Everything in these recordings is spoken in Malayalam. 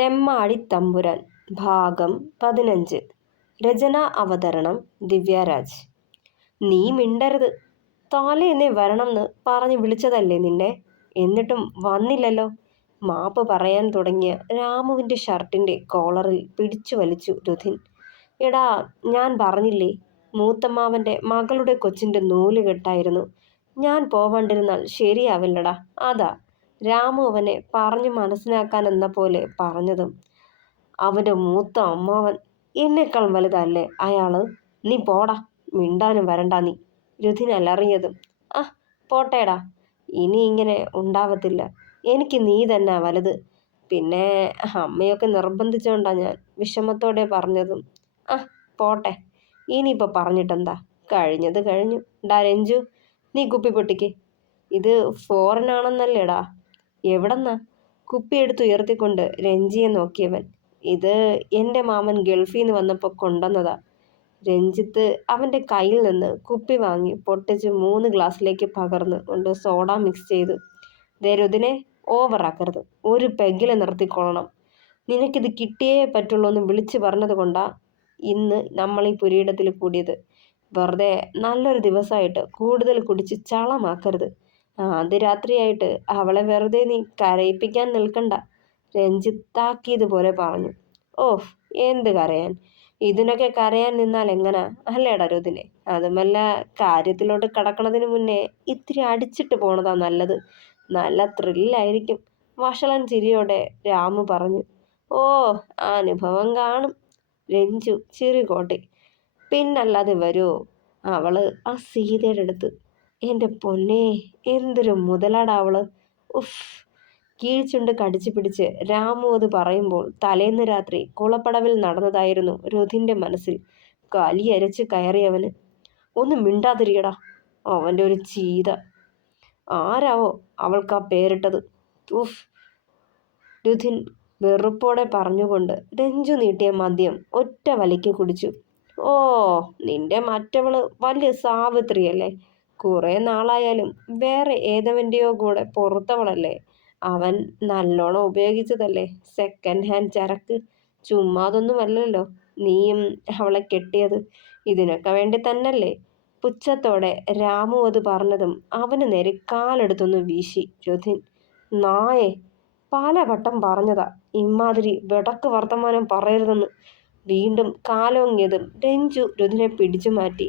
തെമ്മാടി തമ്പുരാൻ ഭാഗം 15. രചന അവതരണം ദിവ്യരാജ്. നീ മിണ്ടരുത്. തലേന്നേ വരണമെന്ന് പറഞ്ഞ് വിളിച്ചതല്ലേ നിന്നെ, എന്നിട്ടും വന്നില്ലല്ലോ. മാപ്പ് പറയാൻ തുടങ്ങിയ രാമുവിൻ്റെ ഷർട്ടിൻ്റെ കോളറിൽ പിടിച്ചു വലിച്ചു രുധിൻ. എടാ, ഞാൻ പറഞ്ഞില്ലേ, മൂത്തമ്മാവൻ്റെ മകളുടെ കൊച്ചിൻ്റെ നൂലുകെട്ടായിരുന്നു. ഞാൻ പോവാണ്ടിരുന്നാൽ ശരിയാവില്ലടാ. അതാ രാമു അവനെ പറഞ്ഞു മനസ്സിലാക്കാനെന്ന പോലെ പറഞ്ഞതും. അവൻ്റെ മൂത്ത അമ്മാവൻ എന്നേക്കാൾ വലുതല്ലേ അയാള്. നീ പോടാ, മിണ്ടാനും വരണ്ട നീ. രുധിൻ അലറിയതും. പോട്ടേടാ, ഇനി ഇങ്ങനെ ഉണ്ടാവത്തില്ല. എനിക്ക് നീ തന്നെ വലുത്. പിന്നെ അമ്മയൊക്കെ നിർബന്ധിച്ചോണ്ടാ ഞാൻ വിഷമത്തോടെ പറഞ്ഞതും. പോട്ടെ, ഇനിയിപ്പോൾ പറഞ്ഞിട്ടെന്താ, കഴിഞ്ഞത് കഴിഞ്ഞു. ഡാ രഞ്ജു, നീ കുപ്പി പൊട്ടിക്ക്. ഇത് ഫോറിനാണെന്നല്ലേടാ. എവിടെന്നാ? കുപ്പിയെടുത്ത് ഉയർത്തിക്കൊണ്ട് രഞ്ജിയെ നോക്കിയവൻ. ഇത് എൻ്റെ മാമൻ ഗൾഫിൽ നിന്ന് വന്നപ്പോൾ കൊണ്ടുവന്നതാ. രഞ്ജിത്ത് അവൻ്റെ കയ്യിൽ നിന്ന് കുപ്പി വാങ്ങി പൊട്ടിച്ച് 3 ഗ്ലാസ്സിലേക്ക് പകർന്ന് കൊണ്ട് സോഡ മിക്സ് ചെയ്തു. ദേ രുധിനെ, ഓവറാക്കരുത്. ഒരു പെഗ്ഗിൽ നിർത്തിക്കൊള്ളണം. നിനക്കിത് കിട്ടിയേ പറ്റുള്ളൂ എന്ന് വിളിച്ചു പറഞ്ഞത് കൊണ്ടാ ഇന്ന് നമ്മൾ ഈ പുരയിടത്തിൽ കൂടിയത്. വെറുതെ നല്ലൊരു ദിവസമായിട്ട് കൂടുതൽ കുടിച്ച് ചളമാക്കരുത്. രാത്രിയായിട്ട് അവളെ വെറുതെ നീ കരയിപ്പിക്കാൻ നിൽക്കണ്ട, രഞ്ജിത്ത് താക്കീതുപോലെ പറഞ്ഞു. ഓഹ്, എന്ത് കരയാൻ? ഇതിനൊക്കെ കരയാൻ നിന്നാൽ എങ്ങനാ അല്ലേടാ രുധിനെ? അതുമല്ല, കാര്യത്തിലോട്ട് കടക്കണതിന് മുന്നേ ഇത്തിരി അടിച്ചിട്ട് പോണതാ നല്ലത്. നല്ല ത്രില്ലായിരിക്കും. വഷളൻ ചിരിയോടെ രാമു പറഞ്ഞു. ഓ, അനുഭവം കാണും. രഞ്ജു ചിറികോട്ടി. പിന്നല്ലാതെ വരുമോ? അവള് ആ സീതയുടെ അടുത്ത്. എൻ്റെ പൊന്നേ, എന്തൊരു മുതലാടാ അവള്. ഉഫ്. കീഴ്ചുണ്ട് കടിച്ചു പിടിച്ച് രാമു അത് പറയുമ്പോൾ തലേന്ന് രാത്രി കുളപ്പടവിൽ നടന്നതായിരുന്നു രുധിൻ്റെ മനസ്സിൽ കലിയരച്ച് കയറിയവന്. ഒന്ന് മിണ്ടാതിരിക്കടാ, അവൻ്റെ ഒരു ചീത. ആരാവോ അവൾക്ക് ആ പേരിട്ടത്? ഉഫ്. രുധിൻ വെറുപ്പോടെ പറഞ്ഞുകൊണ്ട് രഞ്ജു നീട്ടിയ മദ്യം ഒറ്റ വലിക്ക് കുടിച്ചു. ഓ, നിന്റെ മറ്റവള് വലിയ സാവിത്രിയല്ലേ. കുറേ നാളായാലും വേറെ ഏതവൻ്റെയോ കൂടെ പുറത്തവളല്ലേ. അവൻ നല്ലോണം ഉപയോഗിച്ചതല്ലേ സെക്കൻഡ് ഹാൻഡ് ചരക്ക്. ചുമ്മാതൊന്നുമല്ലല്ലോ നീയും അവളെ കെട്ടിയത്. ഇതിനൊക്കെ വേണ്ടി തന്നല്ലേ. പുച്ഛത്തോടെ രാമു അത് പറഞ്ഞതും അവന് നേരെ കാലെടുത്തൊന്ന് വീശി രുധിൻ. നായേ, പലവട്ടം പറഞ്ഞതാ ഇമ്മാതിരി വെടക്ക് വർത്തമാനം പറയരുതെന്ന്. വീണ്ടും കാലോങ്ങിയതും രഞ്ജു രുധിനെ പിടിച്ചു മാറ്റി.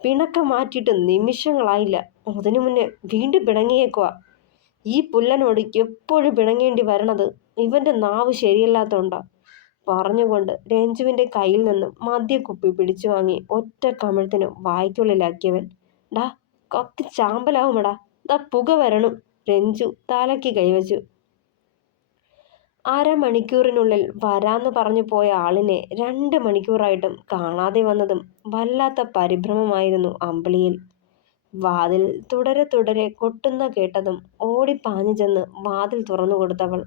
പിണക്കം മാറ്റിയിട്ട് നിമിഷങ്ങളായില്ല, അതിനു മുന്നേ വീണ്ടും പിണങ്ങിയേക്കുവാ. ഈ പുല്ലനോട് എപ്പോഴും പിണങ്ങേണ്ടി വരണത് ഇവൻ്റെ നാവ് ശരിയല്ലാത്തോണ്ടാ. പറഞ്ഞുകൊണ്ട് രഞ്ജുവിൻ്റെ കയ്യിൽ നിന്നും മദ്യക്കുപ്പി പിടിച്ചു വാങ്ങി ഒറ്റ കമിഴ്ത്തിന് വായ്ക്കുള്ളിലാക്കിയവൻ. ഡാ, കത്തി ചാമ്പലാവുമടാ, ദാ പുക വരണു. രഞ്ജു തലയ്ക്ക് കൈവച്ചു. അരമണിക്കൂറിനുള്ളിൽ വരാന്ന് പറഞ്ഞു പോയ ആളിനെ 2 മണിക്കൂറായിട്ടും കാണാതെ വന്നതും വല്ലാത്ത പരിഭ്രമമായിരുന്നു അമ്പിളിയിൽ. വാതിൽ തുടരെ തുടരെ കൊട്ടുന്ന കേട്ടതും ഓടിപ്പാഞ്ഞു ചെന്ന് വാതിൽ തുറന്നു കൊടുത്തവൾ.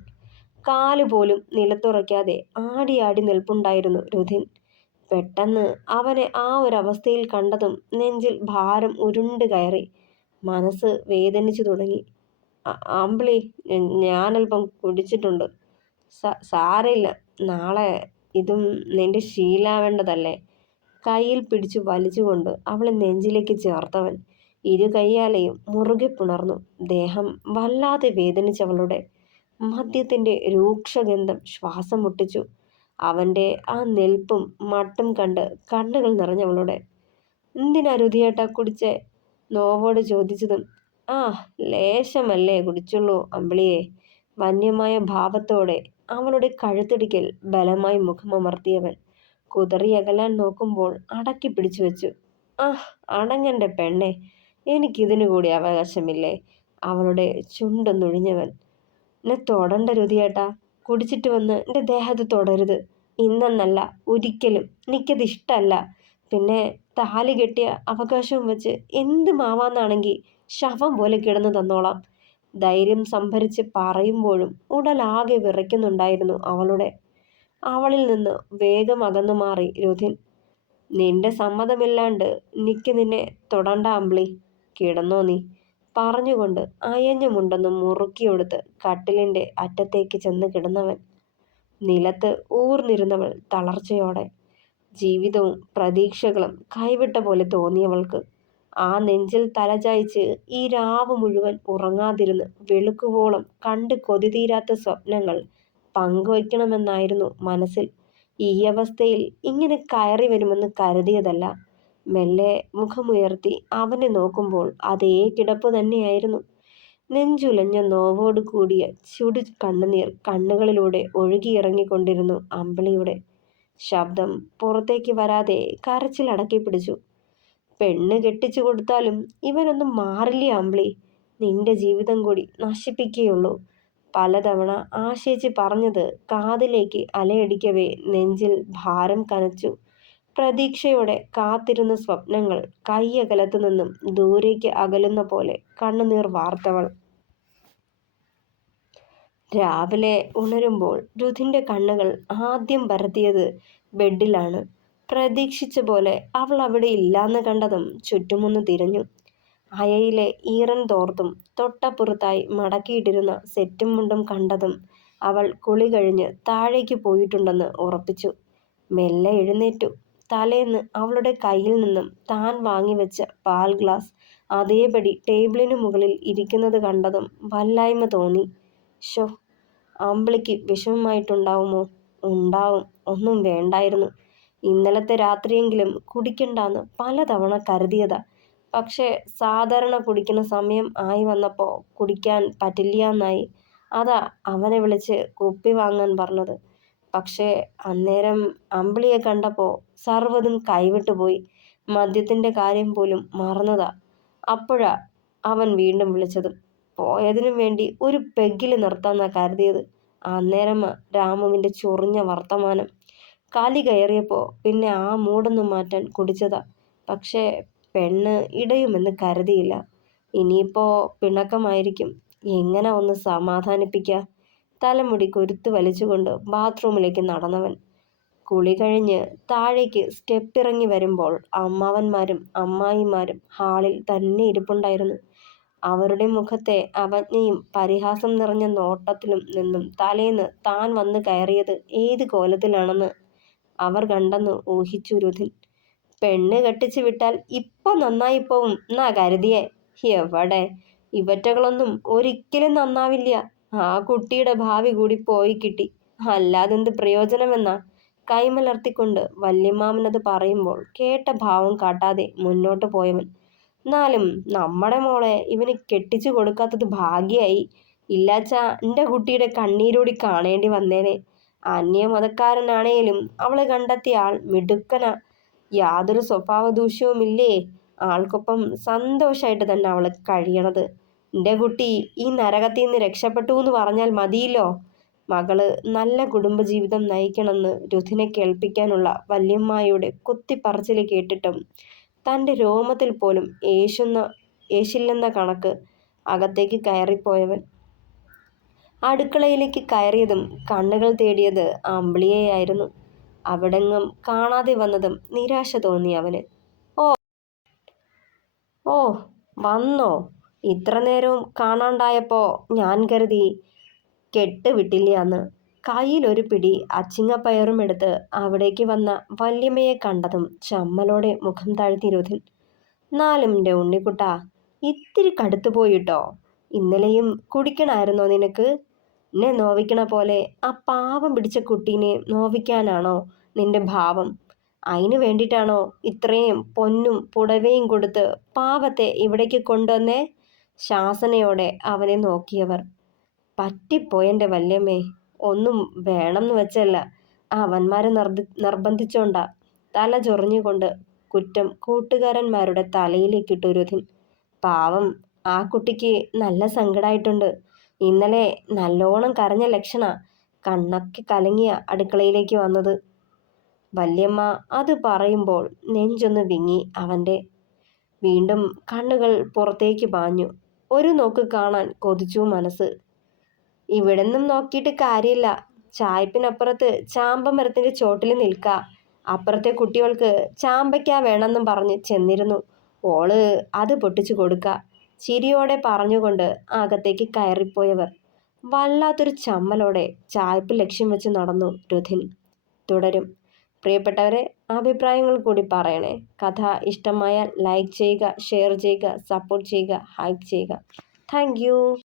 കാലുപോലും നിലത്തുറയ്ക്കാതെ ആടി ആടി നിൽപ്പുണ്ടായിരുന്നു രുധിൻ. പെട്ടെന്ന് അവനെ ആ ഒരവസ്ഥയിൽ കണ്ടതും നെഞ്ചിൽ ഭാരം ഉരുണ്ട് കയറി. മനസ്സ് വേദനിച്ചു തുടങ്ങി. അമ്പിളി, ഞാനല്പം കുടിച്ചിട്ടുണ്ട്. സാരമില്ല, നാളെ ഇതും നിന്റെ ശീലാവേണ്ടതല്ലേ. കയ്യിൽ പിടിച്ചു വലിച്ചുകൊണ്ട് അവളെ നെഞ്ചിലേക്ക് ചേർത്തവൻ 2 കൈയാലെയും മുറുകെ പുണർന്നു. ദേഹം വല്ലാതെ വേദനിച്ചവളുടെ. മദ്യത്തിൻ്റെ രൂക്ഷഗന്ധം ശ്വാസം മുട്ടിച്ചു. അവൻ്റെ ആ നിൽപ്പും മട്ടും കണ്ട് കണ്ണുകൾ നിറഞ്ഞവളുടെ. എന്തിനാ രുധിയേട്ടാ കുടിച്ചേ? നോവോട് ചോദിച്ചതും. ലേശമല്ലേ കുടിച്ചുള്ളൂ അമ്പിളിയെ. വന്യമായ ഭാവത്തോടെ അവളുടെ കഴുത്തിടിക്കൽ ബലമായി മുഖമമർത്തിയവൻ കുതറിയകലാൻ നോക്കുമ്പോൾ അടക്കി പിടിച്ചു വെച്ചു. അടങ്ങൻ്റെ പെണ്ണെ, എനിക്കിതിനു കൂടി അവകാശമില്ലേ? അവളുടെ ചുണ്ടൊന്നൊഴിഞ്ഞവൻ. എന്നെ തൊടണ്ട രുധിയേട്ടാ. കുടിച്ചിട്ട് വന്ന് എൻ്റെ ദേഹത്ത് തൊടരുത്. ഇന്നെന്നല്ല, ഒരിക്കലും. എനിക്കത് ഇഷ്ടമല്ല. പിന്നെ താലി കെട്ടിയ അവകാശവും വെച്ച് എന്ത് മാവാന്നാണെങ്കിൽ ശവം പോലെ കിടന്നു തന്നോളാം. ധൈര്യം സംഭരിച്ച് പറയുമ്പോഴും ഉടലാകെ വിറയ്ക്കുന്നുണ്ടായിരുന്നു അവളുടെ. അവളിൽ നിന്ന് വേഗം അകന്നു മാറി രുധിൻ. നിന്റെ സമ്മതമില്ലാണ്ട് എനിക്ക് നിന്നെ തൊടണ്ട അമ്പിളി. കിടന്നോ നീ. പറഞ്ഞുകൊണ്ട് അയഞ്ഞ മുണ്ടൊന്ന് മുറുക്കിയെടുത്ത് കട്ടിലിൻ്റെ അറ്റത്തേക്ക് ചെന്ന് കിടന്നവൻ. നിലത്ത് ഊർന്നിരുന്നവൾ തളർച്ചയോടെ. ജീവിതവും പ്രതീക്ഷകളും കൈവിട്ട പോലെ തോന്നിയവൾക്ക് ആ നെഞ്ചിൽ തലചായ്ച്ച് ഈ രാവ് മുഴുവൻ ഉറങ്ങാതിരുന്ന് വെളുക്കുവോളം കണ്ട് കൊതി തീരാത്ത സ്വപ്നങ്ങൾ പങ്കുവയ്ക്കണമെന്നായിരുന്നു മനസ്സിൽ. ഈ അവസ്ഥയിൽ ഇങ്ങനെ കയറി വരുമെന്ന് കരുതിയതല്ല. മെല്ലെ മുഖമുയർത്തി അവനെ നോക്കുമ്പോൾ അതേ കിടപ്പ് തന്നെയായിരുന്നു. നെഞ്ചുലഞ്ഞ നോവോട് കൂടിയ ചുടു കണ്ണുനീർ കണ്ണുകളിലൂടെ ഒഴുകിയിറങ്ങിക്കൊണ്ടിരുന്നു അമ്പിളിയുടെ. ശബ്ദം പുറത്തേക്ക് വരാതെ കരച്ചിലടക്കി പിടിച്ചു. പെണ്ണ് കെട്ടിച്ചു കൊടുത്താലും ഇവനൊന്നും മാറില്ലേ അമ്പിളി? നിന്റെ ജീവിതം കൂടി നശിപ്പിക്കുകയുള്ളൂ. പലതവണ ആശേച്ചി പറഞ്ഞത് കാതിലേക്ക് അലയടിക്കവേ നെഞ്ചിൽ ഭാരം കനച്ചു. പ്രതീക്ഷയോടെ കാത്തിരുന്ന സ്വപ്നങ്ങൾ കയ്യകലത്തു നിന്നും ദൂരേക്ക് അകലുന്ന പോലെ കണ്ണുനീർ വാർത്തവൾ. രാവിലെ ഉണരുമ്പോൾ രുധിന്റെ കണ്ണുകൾ ആദ്യം പരത്തിയത് ബെഡിലാണ്. പ്രതീക്ഷിച്ച പോലെ അവൾ അവിടെ ഇല്ലാന്ന് കണ്ടതും ചുറ്റുമൊന്ന് തിരഞ്ഞു. അയയിലെ ഈറൻ തോർത്തും തൊട്ടപ്പുറത്തായി മടക്കിയിട്ടിരുന്ന സെറ്റും മുണ്ടും കണ്ടതും അവൾ കുളി കഴിഞ്ഞ് താഴേക്ക് പോയിട്ടുണ്ടെന്ന് ഉറപ്പിച്ചു. മെല്ലെ എഴുന്നേറ്റു. തലേന്ന് അവളുടെ കയ്യിൽ നിന്നും താൻ വാങ്ങിവെച്ച പാൽ ഗ്ലാസ് അതേപടി ടേബിളിനു മുകളിൽ ഇരിക്കുന്നത് കണ്ടതും വല്ലായ്മ തോന്നി. ഷോ, അമ്പിളിക്ക് വിഷമമായിട്ടുണ്ടാവുമോ? ഉണ്ടാവും. ഒന്നും വേണ്ടായിരുന്നു. ഇന്നലത്തെ രാത്രിയെങ്കിലും കുടിക്കണ്ടാന്ന് പലതവണ കരുതിയതാ. പക്ഷേ സാധാരണ കുടിക്കുന്ന സമയം ആയി വന്നപ്പോ കുടിക്കാൻ പറ്റില്ലാന്നായി. അതാ അവനെ വിളിച്ച് കുപ്പി വാങ്ങാൻ പറഞ്ഞത്. പക്ഷേ അന്നേരം അമ്പിളിയെ കണ്ടപ്പോ സർവ്വതും കൈവിട്ടുപോയി. മദ്യത്തിന്റെ കാര്യം പോലും മറന്നതാ. അപ്പോഴാ അവൻ വീണ്ടും വിളിച്ചതും. പോയതിനും വേണ്ടി ഒരു പെഗ്ഗിൽ നിർത്താന്നാ കരുതിയത്. അന്നേരമാ രാമുവിന്റെ ചൊറിഞ്ഞ വർത്തമാനം. കലി കയറിയപ്പോ പിന്നെ ആ മൂടൊന്നു മാറ്റാൻ കുടിച്ചതാ. പക്ഷേ പെണ്ണ് ഇടയുമെന്ന് കരുതിയില്ല. ഇനിയിപ്പോ പിണക്കമായിരിക്കും. എങ്ങനെ ഒന്ന് സമാധാനിപ്പിക്കുക? തലമുടി കൊരുത്തു വലിച്ചുകൊണ്ട് ബാത്റൂമിലേക്ക് നടന്നവൻ. കുളി കഴിഞ്ഞ് താഴേക്ക് സ്റ്റെപ്പിറങ്ങി വരുമ്പോൾ അമ്മാവന്മാരും അമ്മായിമാരും ഹാളിൽ തന്നെ ഇരിപ്പുണ്ടായിരുന്നു. അവരുടെ മുഖത്തെ അവജ്ഞയും പരിഹാസം നിറഞ്ഞ നോട്ടത്തിലും നിന്നും തലേന്ന് താൻ വന്നു കയറിയത് ഏത് കോലത്തിലാണെന്ന് അവർ കണ്ടെന്ന് ഊഹിച്ചു രുധിൻ. പെണ്ണ് കെട്ടിച്ചു വിട്ടാൽ ഇപ്പൊ നന്നായിപ്പോവും എന്നാ കരുതിയേ. എവിടെ, ഇവറ്റകളൊന്നും ഒരിക്കലും നന്നാവില്ല. ആ കുട്ടിയുടെ ഭാവി കൂടി പോയി കിട്ടി. അല്ലാതെന്ത് പ്രയോജനമെന്നാ? കൈമലർത്തിക്കൊണ്ട് വല്യമ്മാവനത് പറയുമ്പോൾ കേട്ട ഭാവം കാട്ടാതെ മുന്നോട്ട് പോയവൻ. എന്നാലും നമ്മടെ മോളെ ഇവന് കെട്ടിച്ചു കൊടുക്കാത്തത് ഭാഗ്യായി. ഇല്ലാച്ചാ എന്റെ കുട്ടിയുടെ കണ്ണീരൂടി കാണേണ്ടി വന്നേനെ. അന്യമതക്കാരനാണേലും അവള് കണ്ടെത്തിയ ആൾ മിടുക്കനാ. യാതൊരു സ്വഭാവ ദൂഷ്യവുമില്ലേ. ആൾക്കൊപ്പം സന്തോഷായിട്ട് തന്നെ അവള് കഴിയണത്. എന്റെ കുട്ടി ഈ നരകത്തിന്ന് രക്ഷപ്പെട്ടൂന്ന് പറഞ്ഞാൽ മതിയല്ലോ. മകള് നല്ല കുടുംബജീവിതം നയിക്കണമെന്ന് രുധിനെ കേൾപ്പിക്കാനുള്ള വല്യമ്മായിയുടെ കുത്തിപ്പറച്ചില് കേട്ടിട്ടും തന്റെ രോമത്തിൽ പോലും ഏശില്ലെന്ന കണക്ക് അകത്തേക്ക് കയറിപ്പോയവൻ. അടുക്കളയിലേക്ക് കയറിയതും കണ്ണുകൾ തേടിയത് അമ്പിളിയെയായിരുന്നു. അവിടെങ്ങും കാണാതെ വന്നതും നിരാശ തോന്നി അവന്. ഓ, വന്നോ? ഇത്ര നേരവും കാണാണ്ടായപ്പോ ഞാൻ കരുതി കെട്ട് വിട്ടില്ലാന്ന്. കയ്യിലൊരു പിടി അച്ചിങ്ങപ്പയറും എടുത്ത് അവിടേക്ക് വന്ന വല്യമ്മയെ കണ്ടതും ചമ്മലോടെ മുഖം താഴ്ത്തി രുധിൻ. എന്നാലും എൻ്റെ ഉണ്ണിക്കുട്ടാ, ഇത്തിരി കടുത്തു പോയിട്ടോ. ഇന്നലെയും കുടിക്കണായിരുന്നോ നിനക്ക്? എന്നെ നോവിക്കണ പോലെ ആ പാവം പിടിച്ച കുട്ടീനെ നോവിക്കാനാണോ നിന്റെ ഭാവം? അതിനു വേണ്ടിയിട്ടാണോ ഇത്രയും പൊന്നും പുടവയും കൊടുത്ത് പാവത്തെ ഇവിടേക്ക് കൊണ്ടുവന്നേ? ശാസനയോടെ അവനെ നോക്കിയവർ. പറ്റിപ്പോയെൻ്റെ വല്യമ്മേ. ഒന്നും വേണമെന്ന് വെച്ചല്ല, അവന്മാരെ നിർബന്ധിച്ചോണ്ടാ. തല ചൊറിഞ്ഞുകൊണ്ട് കുറ്റം കൂട്ടുകാരന്മാരുടെ തലയിലേക്കിട്ടു രുധിൻ. പാവം, ആ കുട്ടിക്ക് നല്ല സങ്കടായിട്ടുണ്ട്. ഇന്നലെ നല്ലോണം കരഞ്ഞ ലക്ഷണ. കണ്ണൊക്കെ കലങ്ങിയ അടുക്കളയിലേക്ക് വന്നത്. വല്യമ്മ അത് പറയുമ്പോൾ നെഞ്ചൊന്ന് വിങ്ങി അവൻ്റെ. വീണ്ടും കണ്ണുകൾ പുറത്തേക്ക് പാഞ്ഞു. ഒരു നോക്ക് കാണാൻ കൊതിച്ചു മനസ്സ്. ഇവിടെന്നും നോക്കിയിട്ട് കാര്യമില്ല. ചായപ്പിനപ്പുറത്ത് ചാമ്പ മരത്തിന്റെ ചോട്ടിൽ നിൽക്കാ. അപ്പുറത്തെ കുട്ടികൾക്ക് ചാമ്പയ്ക്ക വേണമെന്നും പറഞ്ഞ് ചെന്നിരുന്നു. ഓള് അത് പൊട്ടിച്ചു കൊടുക്ക. ചിരിയോടെ പറഞ്ഞുകൊണ്ട് അകത്തേക്ക് കയറിപ്പോയവർ. വല്ലാത്തൊരു ചമ്മലോടെ ചായ്പ് ലക്ഷ്യം വെച്ച് നടന്നു രുധിൻ. തുടരും. പ്രിയപ്പെട്ടവരെ, അഭിപ്രായങ്ങൾ കൂടി പറയണേ. കഥ ഇഷ്ടമായാൽ ലൈക്ക് ചെയ്യുക, ഷെയർ ചെയ്യുക, സപ്പോർട്ട് ചെയ്യുക, ഹൈപ്പ് ചെയ്യുക. താങ്ക്